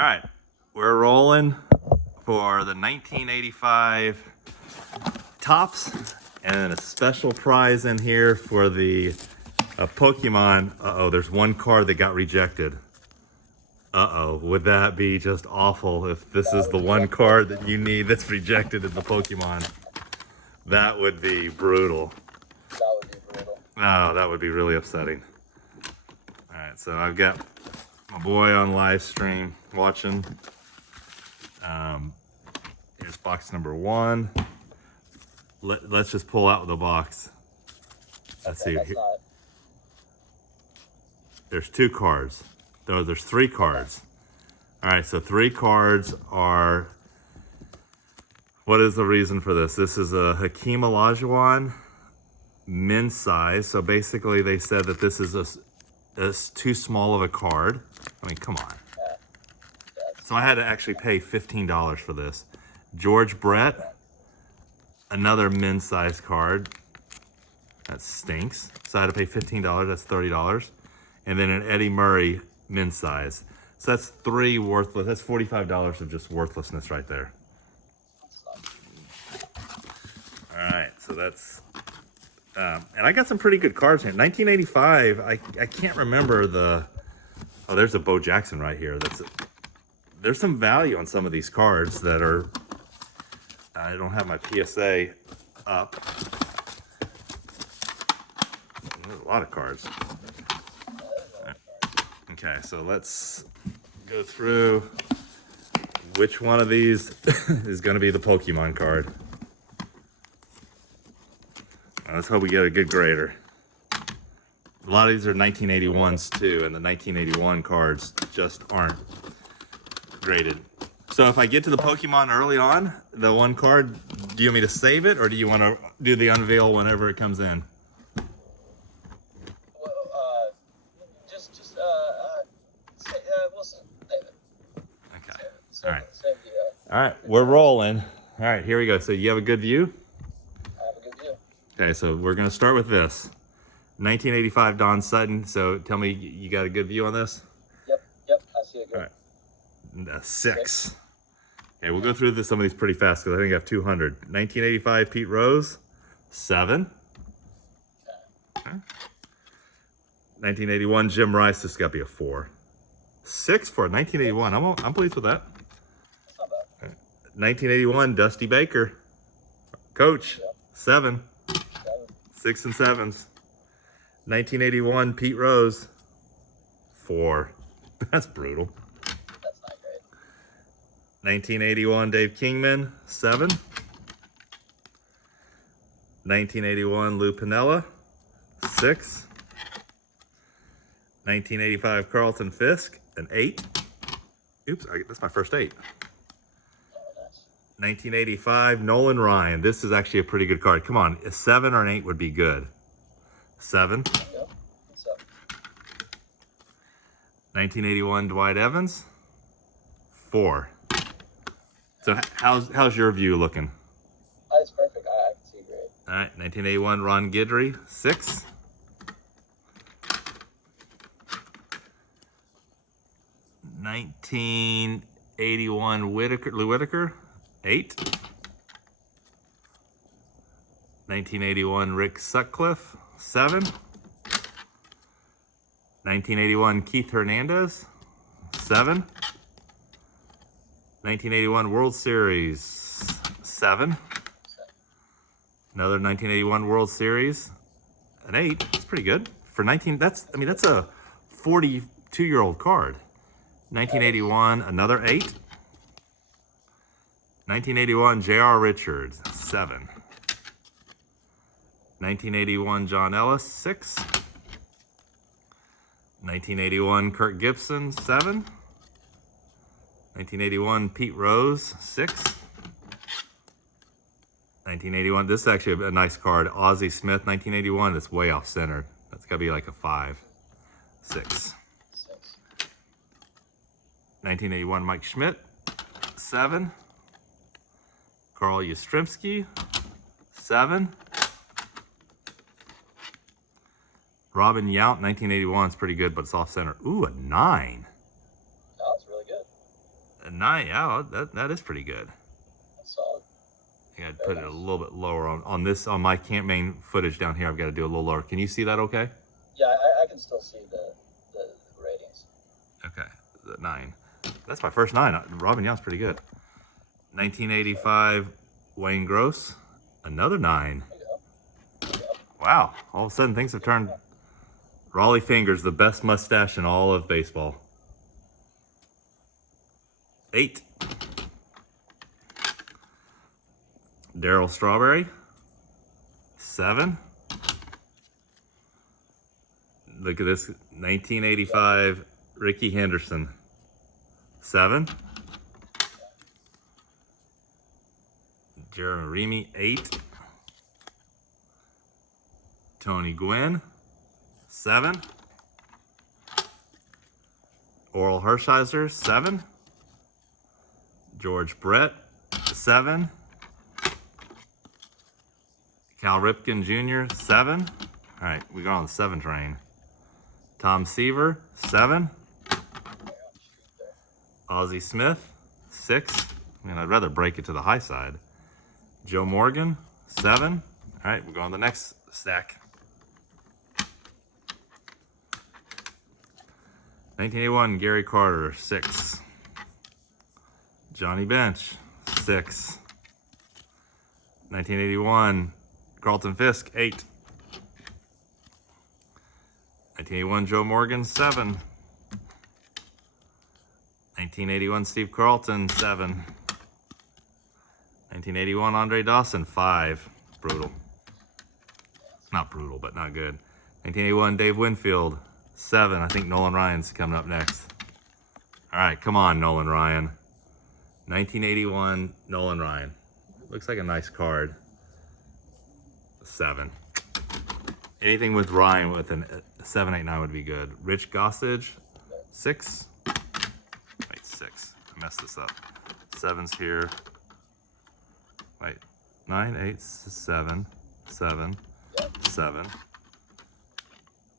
All right, we're rolling for the 1985 Topps, and then a special prize in here for the Pokemon. Uh-oh, there's one card that got rejected. Uh-oh, would that be just awful if this is the one card that you need that's rejected in the Pokemon? That would be brutal. That would be brutal. Oh, that would be really upsetting. All right, so I've got my boy on live stream watching. Here's box number one. Let's just pull out the box. Let's see. There's two cards. There's three cards. All right, so three cards are. What is the reason for this? This is a Hakeem Olajuwon men's size. So basically, they said that this is too small of a card. I mean, come on. So I had to actually pay $15 for this. George Brett, another men's size card. That stinks. So I had to pay $15. That's $30. And then an Eddie Murray men's size. So that's three worthless. That's $45 of just worthlessness right there. All right, so that's. And I got some pretty good cards here. 1985. I can't remember the. Oh, there's a Bo Jackson right here. There's some value on some of these cards that are. I don't have my PSA up. There's a lot of cards. Okay, so let's go through which one of these is going to be the Pokemon card. Let's hope we get a good grader. A lot of these are 1981s too, and the 1981 cards just aren't graded. So if I get to the Pokemon early on, the one card, do you want me to save it, or do you want to do the unveil whenever it comes in? Well, we'll save it. Okay. Save All right. Save the, All right, we're rolling. All right, here we go. So you have a good view? I have a good view. Okay, so we're going to start with this. 1985 Don Sutton. So tell me, you got a good view on this? Yep, I see it good. All right. Six. Okay, we'll go through some of these pretty fast because I think I have 200. 1985 Pete Rose, 7. Okay. 1981 Jim Rice, this got to be a 4. 6 for 1981. I'm pleased with that. That's not bad. Okay. 1981 Dusty Baker, Coach, 7. 6 and 7s. 1981 Pete Rose, 4. That's brutal. That's not great. 1981 Dave Kingman, 7. 1981 Lou Piniella, 6. 1985 Carlton Fisk, an 8. Oops, that's my first 8. Oh, nice. 1985 Nolan Ryan. This is actually a pretty good card. Come on, a 7 or an 8 would be good. 7. There you go. What's up? 1981 Dwight Evans, 4. So how's your view looking? It's perfect. I can see great. All right, 1981 Ron Guidry, 6. 1981 Lou Whitaker, 8. 1981 Rick Sutcliffe, 7. 1981 Keith Hernandez, 7. 1981 World Series, 7. Another 1981 World Series, an 8. That's pretty good for 19. That's a 42-year-old card. 1981 another 8. 1981 J.R. Richards, 7. 1981 John Ellis, 6. 1981 Kirk Gibson, 7. 1981 Pete Rose, 6. 1981, this is actually a nice card. Ozzie Smith, 1981, it's way off center. That's got to be like a 5. 6. 1981 Mike Schmidt, 7. Carl Yastrzemski, 7. Robin Yount, 1981 is pretty good, but it's off center. Ooh, a 9. Oh, that's really good. 9. Yeah, that is pretty good. That's solid. I gotta put it a little bit lower on this, on my camp main footage down here. I've got to do a little lower. Can you see that okay? Yeah, I can still see the ratings. Okay, the 9. That's my first 9. Robin Young's pretty good. 1985, Wayne Gross, another 9. There you go. There you go. Wow, all of a sudden things have turned. Raleigh Fingers, the best mustache in all of baseball. 8. Darryl Strawberry, 7. Look at this, 1985, Ricky Henderson, 7. Jeremy, 8. Tony Gwynn, 7. Oral Hershiser, 7. George Brett, 7. Cal Ripken Jr., 7. All right, we got on the 7 train. Tom Seaver, 7. Ozzie Smith, 6. I mean, I'd rather break it to the high side. Joe Morgan, 7. All right, we're going to the next stack. 1981, Gary Carter, 6. Johnny Bench, 6. 1981, Carlton Fisk, 8. 1981, Joe Morgan, 7. 1981, Steve Carlton, 7. 1981, Andre Dawson, 5. Brutal. Not brutal, but not good. 1981, Dave Winfield, 7. I think Nolan Ryan's coming up next. All right, come on, Nolan Ryan. 1981, Nolan Ryan. Looks like a nice card. 7. Anything with Ryan with a 7, 8, 9 would be good. Rich Gossage, 6. Wait, 6. I messed this up. 7's here. Wait, 9, 8, 7, 7, 7,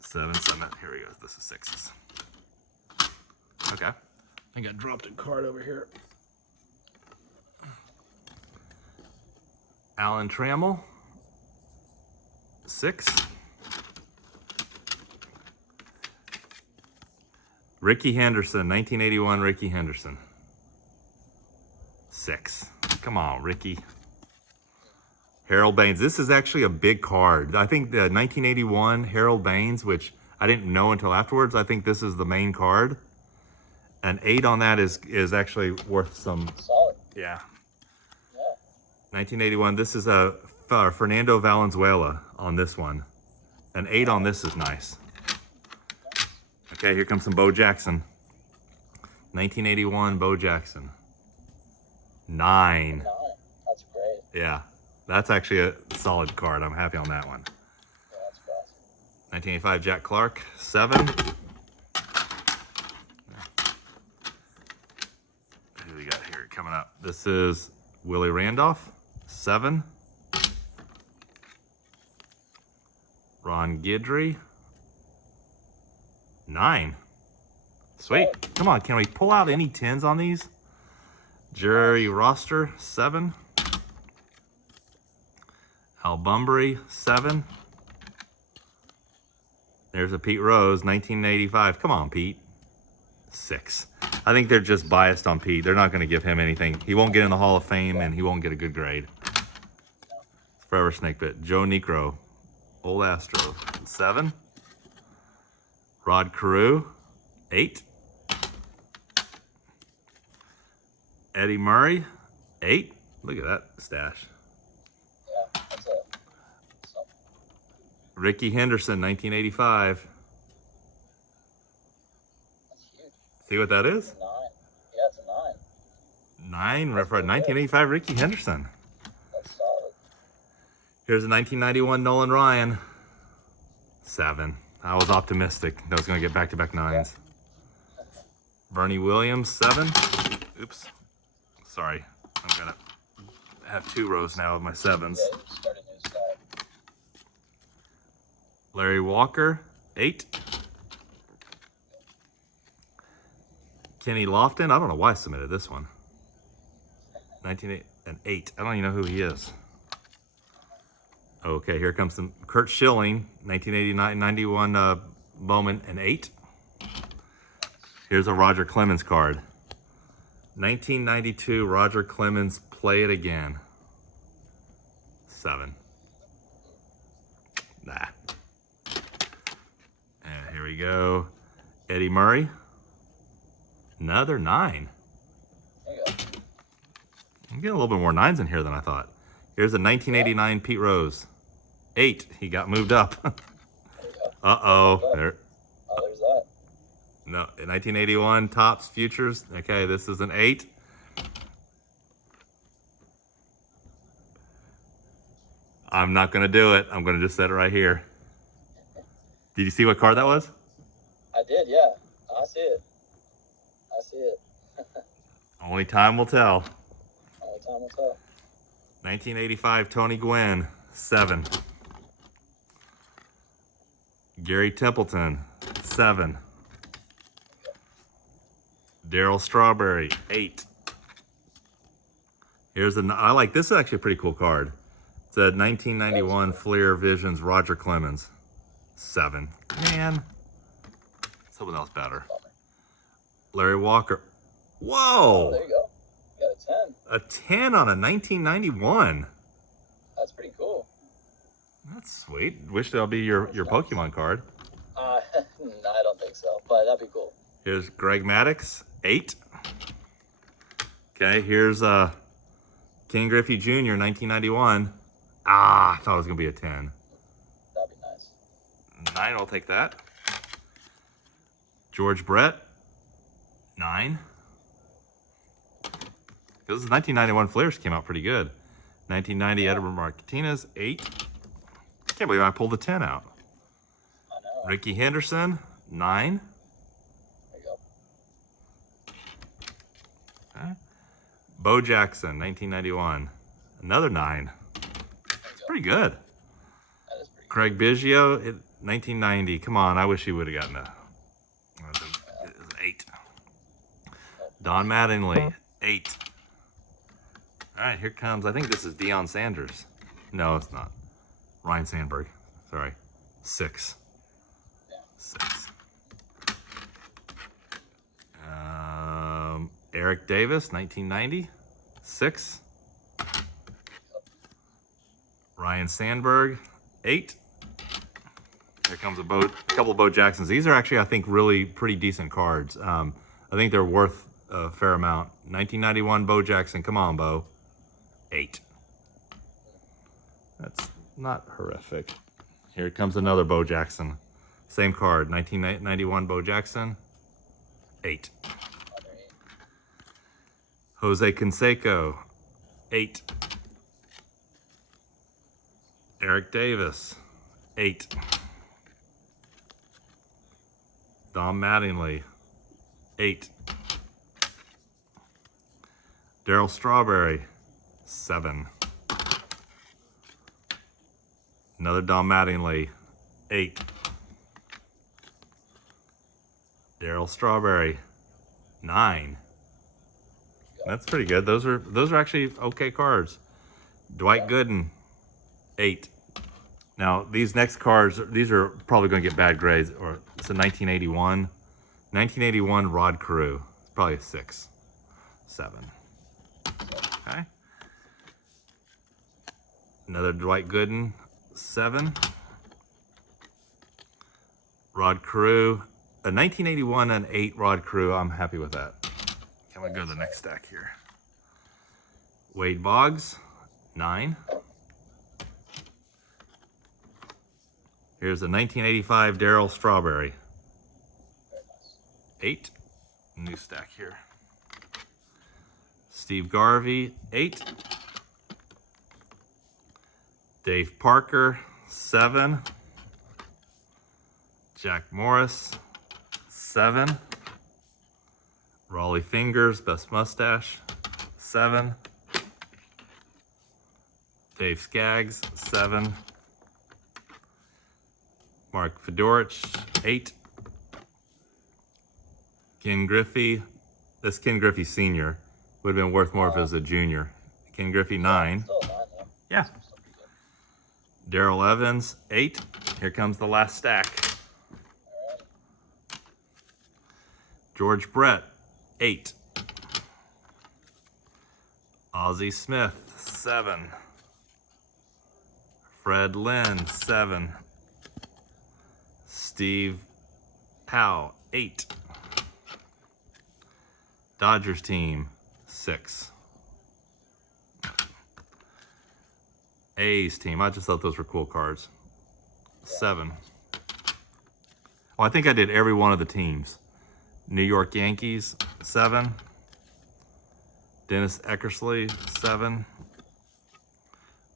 7, 7. Here we go. This is 6s. Okay. I think I dropped a card over here. Alan Trammell, 6. Ricky Henderson, 1981 Ricky Henderson, 6. Come on, Ricky. Harold Baines. This is actually a big card. I think the 1981 Harold Baines, which I didn't know until afterwards, I think this is the main card. An 8 on that is actually worth some. Solid. Yeah. Yeah. 1981. This is a Fernando Valenzuela on this one. An 8 on this is nice. Okay, here comes some Bo Jackson. 1981 Bo Jackson. 9. 9. That's great. Yeah, that's actually a solid card. I'm happy on that one. Yeah, that's fast. 1985 Jack Clark, 7. Who do we got here coming up? This is Willie Randolph, 7. Ron Guidry, 9. Sweet. Come on, can we pull out any 10s on these? Jerry Roster, 7. Al Bunbury, 7. There's a Pete Rose, 1985. Come on, Pete. 6. I think they're just biased on Pete. They're not going to give him anything. He won't get in the Hall of Fame, and he won't get a good grade. Forever Snake Bit. Joe Necro, Old Astro, 7. Rod Carew, 8. Eddie Murray, 8. Look at that stash. Yeah, that's it. So, Ricky Henderson, 1985. that's huge. See what that is? 9. Yeah, it's a 9. 9 for 1985 Ricky Henderson. That's solid. Here's a 1991 Nolan Ryan, 7. I was optimistic that I was going to get back-to-back 9s. Bernie Williams, 7. Oops. Sorry. I'm going to have 2 rows now of my 7s. Yeah, you start a new stack. Larry Walker, 8. Kenny Lofton. I don't know why I submitted this one. 1908. I don't even know who he is. Okay, here comes some Kurt Schilling, 1989-91 Bowman, an 8. Here's a Roger Clemens card. 1992 Roger Clemens, Play It Again. 7. Nah. And here we go. Eddie Murray. Another 9. There you go. I'm getting a little bit more 9s in here than I thought. Here's a 1989 Pete Rose. 8. He got moved up. There you go. Uh-oh. There. Oh, there's that. No, 1981 Topps Futures. Okay, this is an 8. I'm not going to do it. I'm going to just set it right here. Did you see what card that was? I did, yeah. I see it. I see it. Only time will tell. Only time will tell. 1985 Tony Gwynn, 7. Gary Templeton, 7. Darryl Strawberry, 8. Here's I like this. Is actually a pretty cool card. It's a 1991 Fleer Visions Roger Clemens, 7. Man, something else better. Larry Walker. Oh, there Whoa! you go. You got a 10. A 10 on a 1991. That's pretty cool. That's sweet. Wish that'll be your Pokemon card. No, I don't think so, but that'd be cool. Here's Greg Maddux, 8. Okay, here's Ken Griffey Jr., 1991. I thought it was going to be a 10. That'd be nice. 9, I'll take that. George Brett, 9. This is 1991 Flares came out pretty good. 1990 Edward Martinez, 8. Can't believe I pulled a 10 out. I know. Ricky Henderson, 9. There you go. Okay. Bo Jackson, 1991. Another 9. It's pretty good. That is pretty Craig Biggio, 1990. Come on, I wish he would have gotten a 8. Don Mattingly, 8. All right, here comes, I think this is Deion Sanders. No, it's not. Ryan Sandberg, sorry. 6. Yeah. 6. Eric Davis, 1990. 6. Ryan Sandberg, 8. Here comes a couple of Bo Jacksons. These are actually, I think, really pretty decent cards. I think they're worth a fair amount. 1991 Bo Jackson, come on, Bo. 8. That's not horrific. Here comes another Bo Jackson. Same card, 1991 Bo Jackson, 8. Jose Canseco, 8. Eric Davis, 8. Don Mattingly, 8. Darryl Strawberry, 7. Another Don Mattingly, 8. Darryl Strawberry, 9. That's pretty good. Those are actually okay cards. Dwight Gooden, 8. Now these next cards, these are probably going to get bad grades. Or it's a 1981, 1981 Rod Carew, probably a 6, 7. Okay. Another Dwight Gooden, 7. Rod Carew, a 1981 and 8 Rod Carew. I'm happy with that. I'm gonna go to the next stack here. Wade Boggs, 9. Here's a 1985 Darryl Strawberry, 8. New stack here. Steve Garvey, 8. Dave Parker, 7. Jack Morris, 7. Raleigh Fingers, Best Mustache, 7. Dave Skaggs, 7. Mark Fedorich, 8. Ken Griffey, This Ken Griffey Sr. would have been worth more if it was a junior. Ken Griffey, 9. Still a 9, though. Yeah. Still pretty good. Darrell Evans, 8. Here comes the last stack. All right. George Brett, 8. Ozzie Smith, 7. Fred Lynn, 7. Steve Howe, 8. Dodgers team, 6. A's team, I just thought those were cool cards. 7. Well, I think I did every one of the teams. New York Yankees, 7. Dennis Eckersley, 7.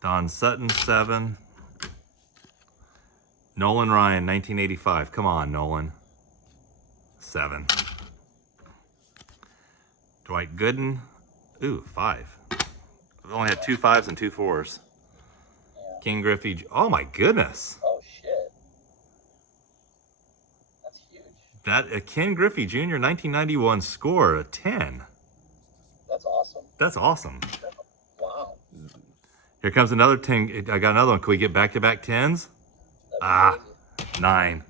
Don Sutton, 7. Nolan Ryan, 1985. Come on, Nolan. 7. Dwight Gooden, 5. I've only had 2 5s and 2 4s. Yeah. Ken Griffey, oh my goodness. Oh, shit. That's huge. That Ken Griffey Jr. 1991 score, a 10. That's awesome. That's awesome. Wow. Here comes another 10. I got another one. Can we get back-to-back 10s? That'd be crazy. 9.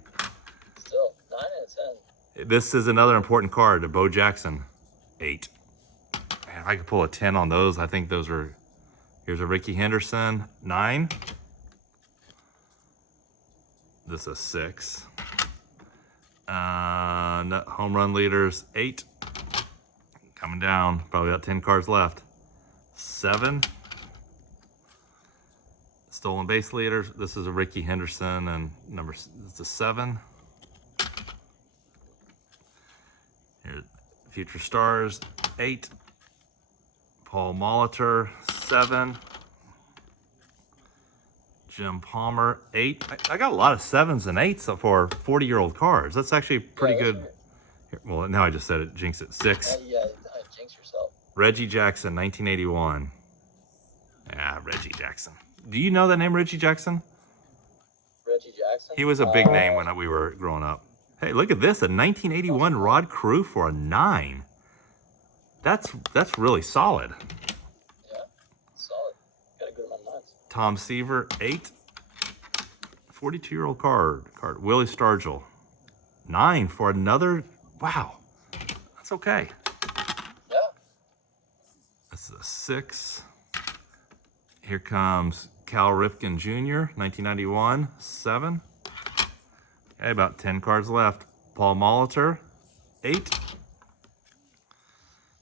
Still, 9 out of 10. This is another important card. Bo Jackson, 8. Man, if I could pull a 10 on those, I think those are... Here's a Ricky Henderson, 9. This is 6. Home run leaders, 8. Coming down, probably about 10 cards left. 7. Stolen base leaders, this is a Ricky Henderson, and it's a 7. Here, future stars, 8. Paul Molitor, 7. Jim Palmer, 8. I got a lot of 7s and 8s for 40-year-old cards. That's actually pretty good. Here, well, now I just said it, jinx it. 6. Yeah, jinx yourself. Reggie Jackson, 1981. Yeah, Reggie Jackson. Do you know that name, Reggie Jackson? Reggie Jackson? He was a big name when we were growing up. Hey, look at this, a 1981 Rod Carew for a 9. That's really solid. Yeah, solid. Got a good amount of 9s. Tom Seaver, 8. 42-year-old card. Willie Stargell, 9 for another. Wow, that's okay. Yeah. This is a 6. Here comes Cal Ripken Jr., 1991, 7. Okay, about 10 cards left. Paul Molitor, 8.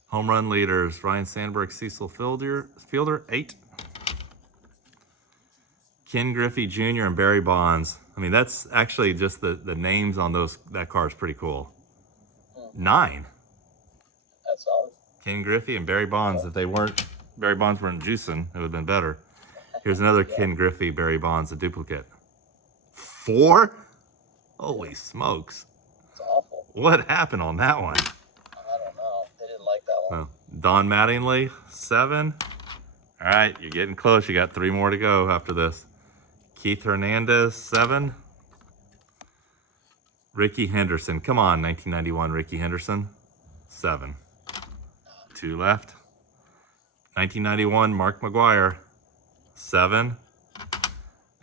Home run leaders, Ryan Sandberg, Cecil Fielder, 8. Ken Griffey Jr. and Barry Bonds. I mean, that's actually just the names on that card is pretty cool. 9. That's solid. Ken Griffey and Barry Bonds. If Barry Bonds weren't juicing, it would have been better. Here's another Ken Griffey, Barry Bonds, a duplicate. 4? Holy smokes. It's awful. What happened on that one? I don't know. They didn't like that one. Oh, Don Mattingly, 7. All right, you're getting close. You got 3 more to go after this. Keith Hernandez, 7. Ricky Henderson. Come on, 1991 Ricky Henderson, 7. 2 left. 1991 Mark McGwire, 7.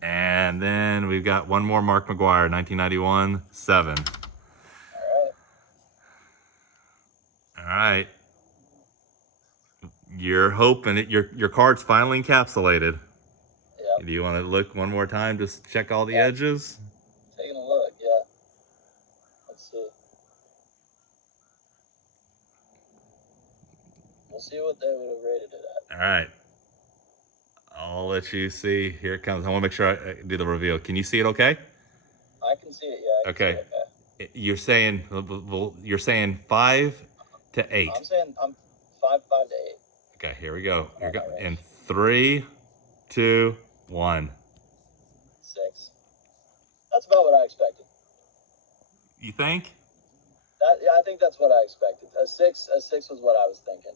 And then we've got one more Mark McGwire, 1991, 7. All right. You're hoping your card's finally encapsulated. Yeah. Do you want to look one more time? Just check all the edges. Taking a look, yeah. Let's see. We'll see what they would have rated it at. All right. I'll let you see. Here it comes. I want to make sure I do the reveal. Can you see it okay? I can see it, yeah. I can Okay. see it, You're saying 5 to 8. I'm saying I'm 5 to 8. Okay, here we go. In 3, 2, 1. 6. That's about what I expected. You think? Yeah, I think that's what I expected. A 6 was what I was thinking.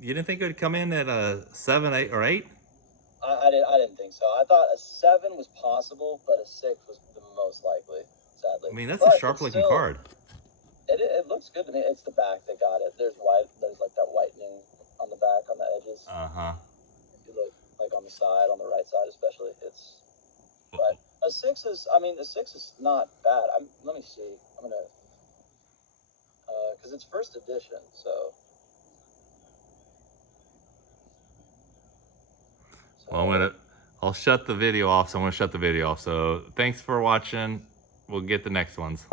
You didn't think it would come in at a 7, 8, or 8? I didn't think so. I thought a 7 was possible, but a 6 was the most likely, sadly. I mean, that's But a sharp-looking still, card. It looks good to me. It's the back that got it. There's like that whitening on the back, on the edges. Uh-huh. If you look like on the side, on the right side especially, but a 6 is, I mean, the 6 is not bad. Let me see. I'm gonna, cause it's first edition, so. Well, I'll shut the video off, so I'm gonna shut the video off. So thanks for watching. We'll get the next ones.